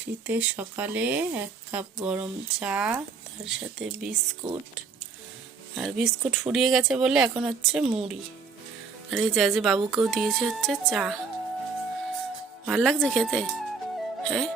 শীতের সকালে এক কাপ গরম চা তার সাথে বিস্কুট। আর বিস্কুট ফুরিয়ে গেছে বলে এখন হচ্ছে মুড়ি। আর এই যা যে বাবুকেও দিয়েছে হচ্ছে চা। ভালো লাগছে খেতে? হ্যাঁ?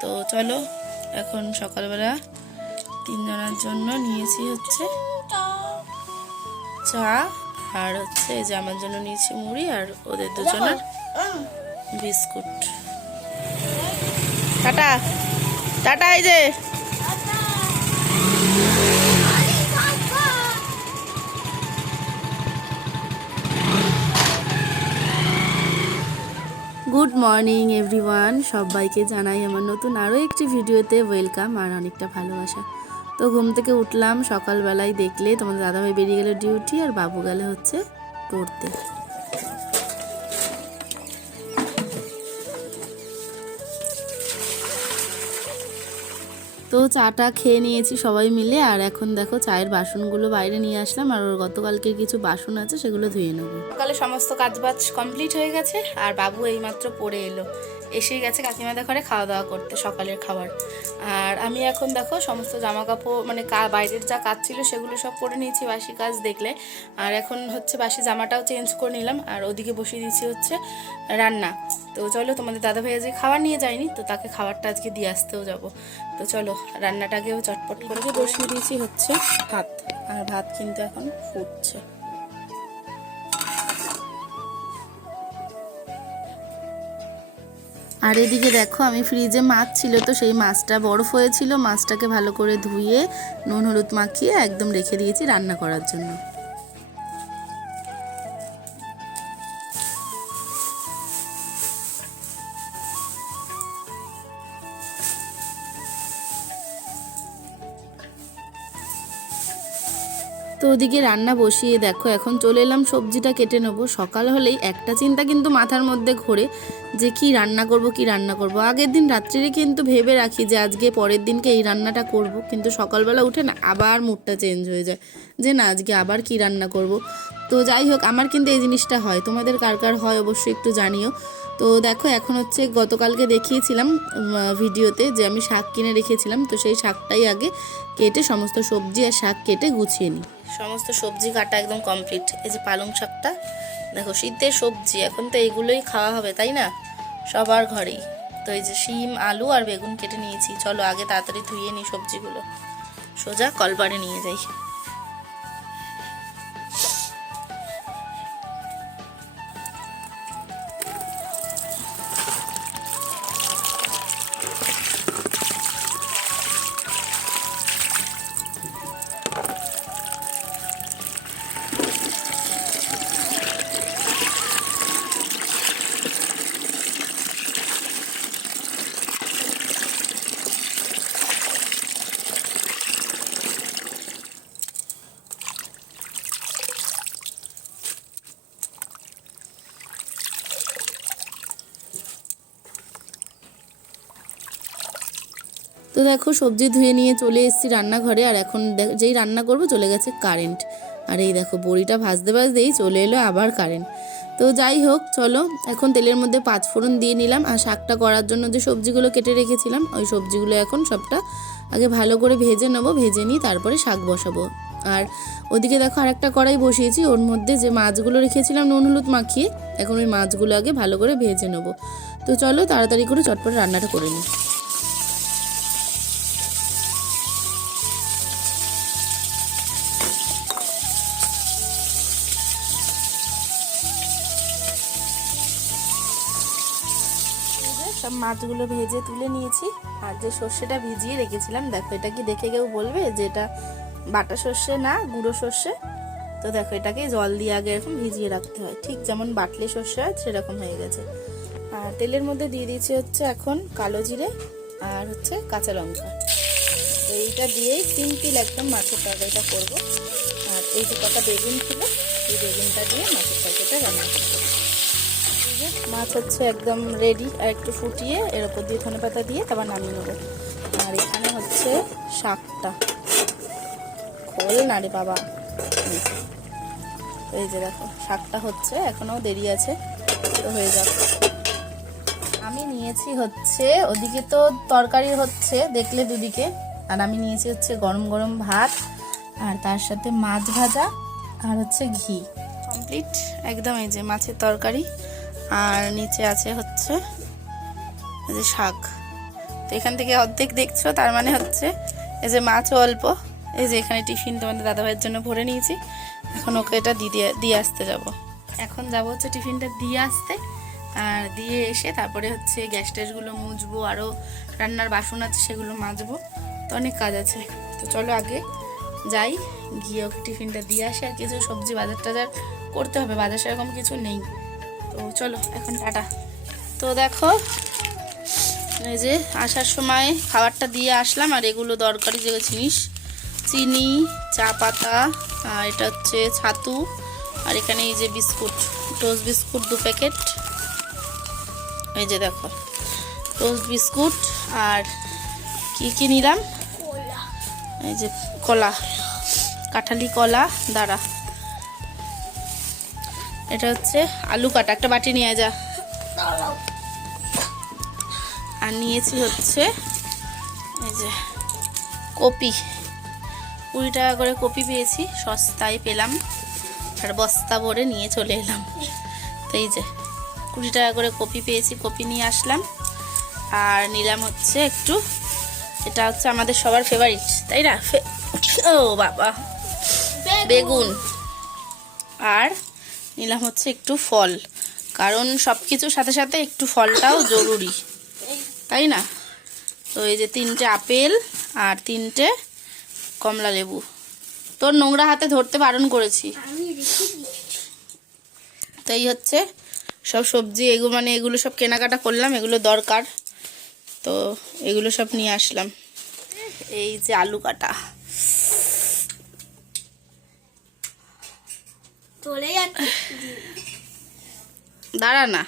তো চলো এখন সকালবেলা তিনজনের জন্য নিয়েছি হচ্ছে চা। আর হচ্ছে এই যে আমার জন্য নিয়েছি মুড়ি আর ওদের দুজনের বিস্কুট। টাটা। টাটা এই যে। গুড মর্নিং এভরিওয়ান সবাইকে জানাই আমার নতুন আরও একটি ভিডিওতে ওয়েলকাম আর অনেকটা ভালোবাসা। তো ঘুম থেকে উঠলাম, সকালবেলায় দেখলে তোমাদের দাদাভাই বেরিয়ে গেল ডিউটি আর বাবু গেলে হচ্ছে পড়তে। তো চাটা খেয়ে নিয়েছি সবাই মিলে আর এখন দেখো চায়ের বাসনগুলো বাইরে নিয়ে আসলাম আর ওর গতকালকের কিছু বাসন আছে সেগুলো ধুয়ে নেব। সকালে সমস্ত কাজবাজ কমপ্লিট হয়ে গেছে আর বাবু এইমাত্র পড়ে এলো। এসেই গেছে কাকিমাদের ঘরে খাওয়া দাওয়া করতে, সকালের খাবার। আর আমি এখন দেখো সমস্ত জামা কাপড় মানে বাইরের যা কাজ ছিল সেগুলো সব করে নিয়েছি, বাসি কাজ দেখলে। আর এখন হচ্ছে বাসি জামাটাও চেঞ্জ করে নিলাম, আর ওদিকে বসিয়ে দিয়েছি হচ্ছে রান্না। তো চলো তোমাদের দাদা ভাই আজকে খাবার নিয়ে যায়নি, তো তাকে খাবারটা আজকে দিয়ে আসতেও যাব। তো চলো রান্নাটাকেও চটপট করে বসিয়ে দিয়েছি হচ্ছে ভাত। আর ভাত কিন্তু এখন ফুটছে। আর এদিকে দেখো, আমি ফ্রিজে মাছ ছিল তো সেই মাছটা বরফ হয়েছিল। মাছটাকে ভালো করে ধুয়ে, নুন হলুদ মাখিয়ে একদম রেখে দিয়েছি রান্না করার জন্য। ওদিকে রান্না বসিয়ে দেখো, এখন চলে এলাম, সবজিটা কেটে নেব। সকাল হলেই একটা চিন্তা কিন্তু মাথার মধ্যে ঘোরে যে কি রান্না করব, কি রান্না করব। আগের দিন রাত্রিরে কিন্তু ভেবে রাখি যে আজকে পরের দিনকে এই রান্নাটা করব, কিন্তু সকালবেলা উঠে না আবার মুডটা চেঞ্জ হয়ে যায় যে না, আজকে আবার কি রান্না করব। তো যাই হোক, আমার কিন্তু এই জিনিসটা হয়। তোমাদের কার কার হয় অবশ্যই একটু জানিও। তো দেখো, এখন হচ্ছে গতকালকে দেখিয়েছিলাম ভিডিওতে যে আমি শাক কিনে রেখেছিলাম। তো সেই শাকটাই আগে কেটে সমস্ত সবজি আর শাক কেটে গুছিয়ে নিই। সমস্ত সবজি কাটা একদম কমপ্লিট এই যে পালং শাকটা, দেখো শীতের সবজি, এখন তো এগুলোই খাওয়া হবে, তাই না? সবার ঘরেই। তো এই যে শিম, আলু আর বেগুন কেটে নিয়েছি। চলো আগে তাড়াতাড়ি ধুয়ে নিই সবজিগুলো। সোজা কলপারে নিয়ে যাই। তো দেখো, সবজি ধুয়ে নিয়ে চলে এসেছি রান্নাঘরে, আর এখন যেই রান্না করব চলে গেছে কারেন্ট আর এই দেখো, বড়িটা ভাজতে ভাজতেই চলে এলো আবার কারেন্ট তো যাই হোক, চলো, এখন তেলের মধ্যে পাঁচ ফোড়ন দিয়ে নিলাম, আর শাকটা করার জন্য যে সবজিগুলো কেটে রেখেছিলাম, ওই সবজিগুলো এখন সবটা আগে ভালো করে ভেজে নেব, ভেজে নিয়ে তারপরে শাক বসাবো। আর ওদিকে দেখো আরেকটা কড়াই বসিয়েছি, ওর মধ্যে যে মাছগুলো রেখেছিলাম নুন হলুদ মাখিয়ে, এখন ওই মাছগুলো আগে ভালো করে ভেজে নেব। তো চলো, তাড়াতাড়ি করে চটপট রান্নাটা করে নিই। মাছগুলো ভেজে তুলে নিয়েছি। আর যে সর্ষেটা ভিজিয়ে রেখেছিলাম, দেখো এটা কি দেখে কেউ বলবে যে এটা বাটা সর্ষে না, গুঁড়ো সর্ষে? তো দেখো এটাকে জল দিয়ে আগে এরকম ভিজিয়ে রাখতে হয়। ঠিক যেমন বাটলে সর্ষে হয়, সেরকম হয়ে গেছে। আর তেলের মধ্যে দিয়ে দিয়েছি হচ্ছে এখন কালো জিরে আর হচ্ছে কাঁচা লঙ্কা। তো এইটা দিয়েই সিম্পল একদম মাছের তরকারিটা করব। আর এই যে কটা বেগুন ছিল, এই বেগুনটা দিয়ে মাছের তরকারিটা রান্না করব। মাছ হচ্ছে একদম রেডি আর একটু ফুটিয়ে এর উপর দিয়ে ধনে পাতা দিয়ে তারপর নামিয়ে নেব। আর এখানে হচ্ছে শাকটা। খোল না রে বাবা। এই যে দেখো, শাকটা হচ্ছে এখনও দেরি আছে, তো হয়ে যাবে আমি নিয়েছি হচ্ছে, ওদিকে তো তরকারি হচ্ছে দেখলে দুদিকে। আর আমি নিয়েছি হচ্ছে গরম গরম ভাত, আর তার সাথে মাছ ভাজা, আর হচ্ছে ঘি। কমপ্লিট একদম এই যে মাছের তরকারি। আর নিচে আছে হচ্ছে যে শাক। তো এখান থেকে অর্ধেক দেখছ, তার মানে হচ্ছে এই যে মাছও অল্প। এই যে এখানে টিফিন তোমাদের দাদাভাইয়ের জন্য ভরে নিয়েছি। এখন ওকে এটা দিয়ে দিয়ে আসতে যাব। এখন যাব হচ্ছে টিফিনটা দিয়ে আসতে। আর দিয়ে এসে তারপরে হচ্ছে গ্যাস ট্যাসগুলো মুছবো আরও রান্নার বাসন আছে সেগুলো মাজবো। তো অনেক কাজ আছে। তো চলো আগে যাই, গিয়ে ওকে টিফিনটা দিয়ে আসি। আর কিছু সবজি বাজার টাজার করতে হবে, বাজার সেরকম কিছু নেই। তো চলো এখন টাটা। তো দেখো এই যে আসার সময় খাবারটা দিয়ে আসলাম আর এগুলো দরকারি যে জিনিস। চিনি চা পাতা আর এটা হচ্ছে ছাতু আর এখানে এই যে বিস্কুট টোস্ট বিস্কুট দু প্যাকেট। এই যে দেখো টোস্ট বিস্কুট আর কি কি নিলাম? এই যে কলা কাঁঠালি কলা দাঁড়া। এটা হচ্ছে আলু কাটা একটা বাটি নিয়ে যা। আর নিয়েছি হচ্ছে এই যে কপি। কুড়ি টাকা করে কপি পেয়েছি সস্তায় পেলাম। আর বস্তা ভরে নিয়ে চলে এলাম। তো এই যে কুড়ি টাকা করে কপি পেয়েছি কপি নিয়ে আসলাম। আর নিলাম হচ্ছে একটু এটা হচ্ছে আমাদের সবার ফেভারিট তাই না? ও বাবা। বেগুন। আর নিলাম হচ্ছে একটু ফল। কারণ সব কিছুর সাথে সাথে একটু ফলটাও জরুরি। তাই না? তো এই যে তিনটে আপেল আর তিনটে কমলা লেবু। তোর নোংরা হাতে ধরতে বারণ করেছি। তো এই হচ্ছে সব সবজি এগুলো মানে এগুলো সব কেনাকাটা করলাম, এগুলো দরকার। তো এগুলো সব নিয়ে আসলাম। এই যে আলু কাটা। চলে দাঁড়া না।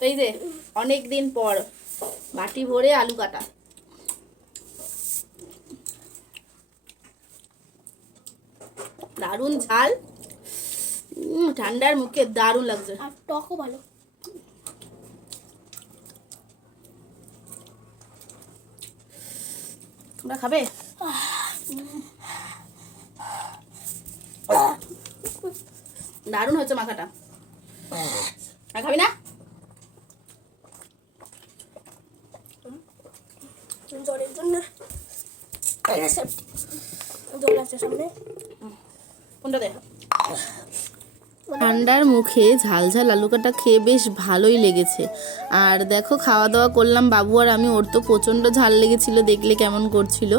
এই যে অনেক দিন পর বাটি ভরে আলু কাটা। দারুণ ঝাল। উম, ঠান্ডার মুখে দারুণ লাগছে। আর টকও ভালো। তোমরা খাবে? দারুণ হয়েছে মাখাটা। আর খাবি না? জ্বরের জন্য। জল আছে সামনে। কোনটা দে? ঠান্ডার মুখে ঝালঝাল ঝাল আলু কাটা খেয়ে বেশ ভালোই লেগেছে। আর দেখো খাওয়া দাওয়া করলাম বাবু আর আমি। ওর তো প্রচণ্ড ঝাল লেগেছিল, দেখলে কেমন করছিল।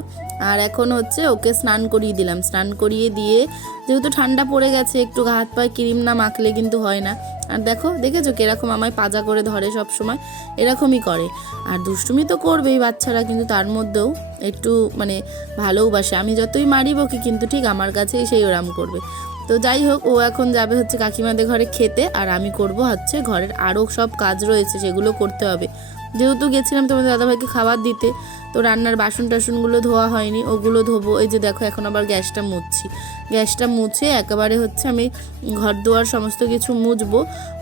আর এখন হচ্ছে ওকে স্নান করিয়ে দিলাম। স্নান করিয়ে দিয়ে যেহেতু ঠান্ডা পড়ে গেছে, একটু হাত পায়ে ক্রিম না মাখলে কিন্তু হয় না। আর দেখো, দেখেছ কীরকম আমায় পাজা করে ধরে সব সময় এরকমই করে। আর দুষ্টুমি তো করবেই বাচ্চারা, কিন্তু তার মধ্যেও একটু মানে ভালোবাসে। আমি যতই মারিব কি, কিন্তু ঠিক আমার কাছেই সেই ওরাম করবে। তো যাই হোক, ও এখন যাবে হচ্ছে কাকিমাদের ঘরে খেতে, আর আমি করব হচ্ছে ঘরের আরও সব কাজ রয়েছে, সেগুলো করতে হবে। যেহেতু গেছিলাম তোমাদের দাদাভাইকে খাবার দিতে, তো রান্নার বাসন টাসনগুলো ধোয়া হয়নি, ওগুলো ধোবো। এই যে দেখো, এখন আবার গ্যাসটা মুছছি। গ্যাসটা মুছে একেবারে হচ্ছে আমি ঘর দুয়ার সমস্ত কিছু মুছবো,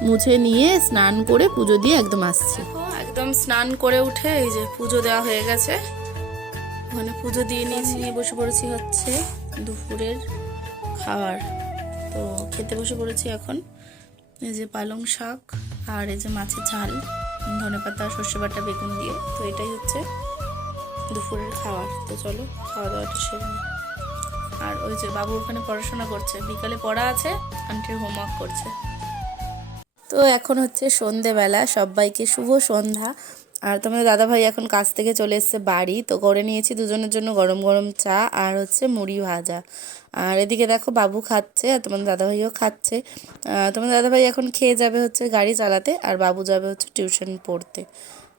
মুছে নিয়ে স্নান করে পুজো দিয়ে একদম আসছি। একদম স্নান করে উঠে এই যে পুজো দেওয়া হয়ে গেছে। ওখানে পুজো দিয়ে নিয়েছি নিয়ে বসে পড়েছি হচ্ছে দুপুরের খাবার। তো খেতে বসে পড়েছি এখন। এই যে পালং শাক আর এই যে মাছের ঝাল, ধনে পাতা, সর্ষে বাটা, বেগুন দিয়ে। তো এটাই হচ্ছে দুপুরের খাবার তো চলো খাওয়া দাওয়াটা সেরে নিই আর ওই যে বাবু ওখানে পড়াশোনা করছে। বিকালে পড়া আছে, আন্টির হোমওয়ার্ক করছে। তো এখন হচ্ছে সন্ধেবেলা, সবাইকে শুভ সন্ধ্যা। আর তোমাদের দাদাভাই এখন কাজ থেকে চলে এসছে বাড়ি। তো করে নিয়েছি দুজনের জন্য গরম গরম চা আর হচ্ছে মুড়ি ভাজা। আর এদিকে দেখো বাবু খাচ্ছে আর তোমাদের দাদাভাইও খাচ্ছে। তোমার দাদাভাই এখন খেয়ে যাবে হচ্ছে গাড়ি চালাতে আর বাবু যাবে হচ্ছে টিউশন পড়তে।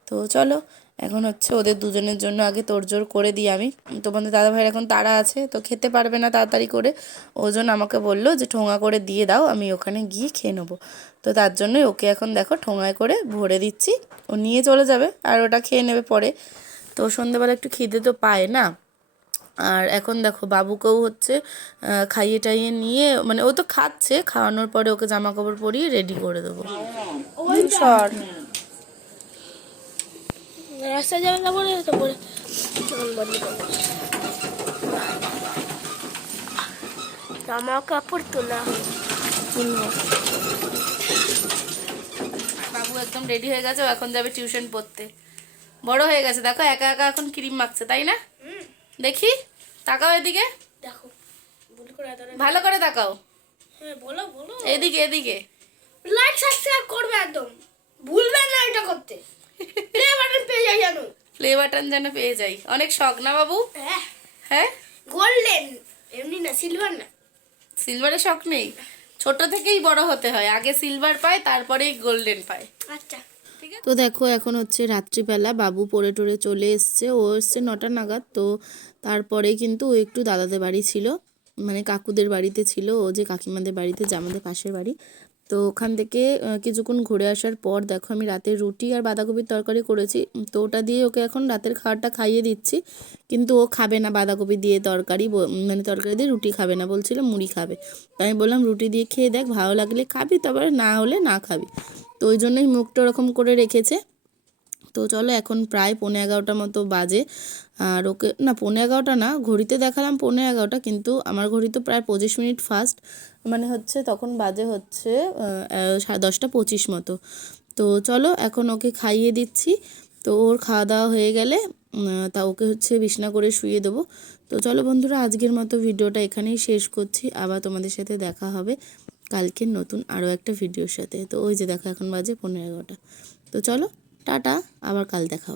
তো চলো, এখন হচ্ছে ওদের দুজনের জন্য আগে তোড়জোড় করে দিই আমি। তোমাদের দাদাভাইয়ের এখন তারা আছে, তো খেতে পারবে না তাড়াতাড়ি করে। ওই জন্য আমাকে বলল যে ঠোঙা করে দিয়ে দাও, আমি ওখানে গিয়ে খেয়ে নেব। তো তার জন্যই ওকে এখন দেখো ঠোঙায় করে ভরে দিচ্ছি। ও নিয়ে চলে যাবে আর ওটা খেয়ে নেবে পরে। তো সন্ধ্যেবেলা একটু খিদে তো পায় না। আর এখন দেখো বাবুকেও হচ্ছে খাইয়ে টাইয়ে নিয়ে মানে ও তো খাচ্ছে খাওয়ানোর পরে ওকে জামা কাপড় পরিয়ে রেডি করে দেবো। সর রাস্তায় যাবে না জামা কাপড় তোলা বাবু একদম রেডি হয়ে গেছে ও এখন যাবে টিউশন পড়তে। বড় হয়ে গেছে দেখো একা একা এখন ক্রিম মাখছে তাই না? দেখি তাকাও এদিকে। দেখো ভুল করে তাকাও। হ্যাঁ বলো বলো। এদিকে এদিকে। লাইক সাবস্ক্রাইব করবে একদম। ভুলবেন না এটা করতে। প্লে বাটন পেয়ে যাই জানো প্লে বাটন যেন পেয়ে যাই। অনেক শখ না বাবু? হ্যাঁ। হ্যাঁ? গোল্ডেন এমনি না সিলভার না। সিলভারের শখ নেই? ছোট থেকেই বড় হতে হয়। আগে সিলভার পায় তারপরেই গোল্ডেন পায়। আচ্ছা। তো দেখো, এখন হচ্ছে রাত্রিবেলা বাবু পরে টরে চলে এসছে। ও এসছে নটা নাগাদ, তো তারপরে কিন্তু ও একটু দাদাদের বাড়ি ছিল। মানে কাকুদের বাড়িতে ছিল। ও যে কাকিমাদের বাড়িতে যে আমাদের পাশের বাড়ি তো ওখান থেকে কিছুক্ষণ ঘুরে আসার পর দেখো আমি রাতে রুটি আর বাঁধাকপির তরকারি করেছি। তো ওটা দিয়ে ওকে এখন রাতের খাবারটা খাইয়ে দিচ্ছি। কিন্তু ও খাবে না বাঁধাকপি দিয়ে তরকারি মানে তরকারি দিয়ে রুটি খাবে না, বলছিল মুড়ি খাবে। তো আমি বললাম রুটি দিয়ে খেয়ে দেখ, ভালো লাগলে খাবি তারপরে না হলে না খাবি। তো ওই জন্যই মুখটা ওরকম করে রেখেছে। তো চলো এখন প্রায় পৌনে এগারোটা মতো বাজে। আর ওকে, না পৌনে এগারোটা না, ঘড়িতে দেখালাম পৌনে এগারোটা, কিন্তু আমার ঘড়ি তো প্রায় পঁচিশ মিনিট ফাস্ট। মানে হচ্ছে তখন বাজে হচ্ছে সাড়ে দশটা পঁচিশ মতো। তো চলো এখন ওকে খাইয়ে দিচ্ছি। তো ওর খাওয়া দাওয়া হয়ে গেলে তা ওকে হচ্ছে বিছনা করে শুয়ে দেবো। তো চলো বন্ধুরা, আজকের মতো ভিডিওটা এখানেই শেষ করছি। আবার তোমাদের সাথে দেখা হবে কালকের নতুন আরও একটা ভিডিওর সাথে। তো ওই যে দেখো, এখন বাজে পনেরো এগারোটা। তো চলো টাটা আবার কাল দেখা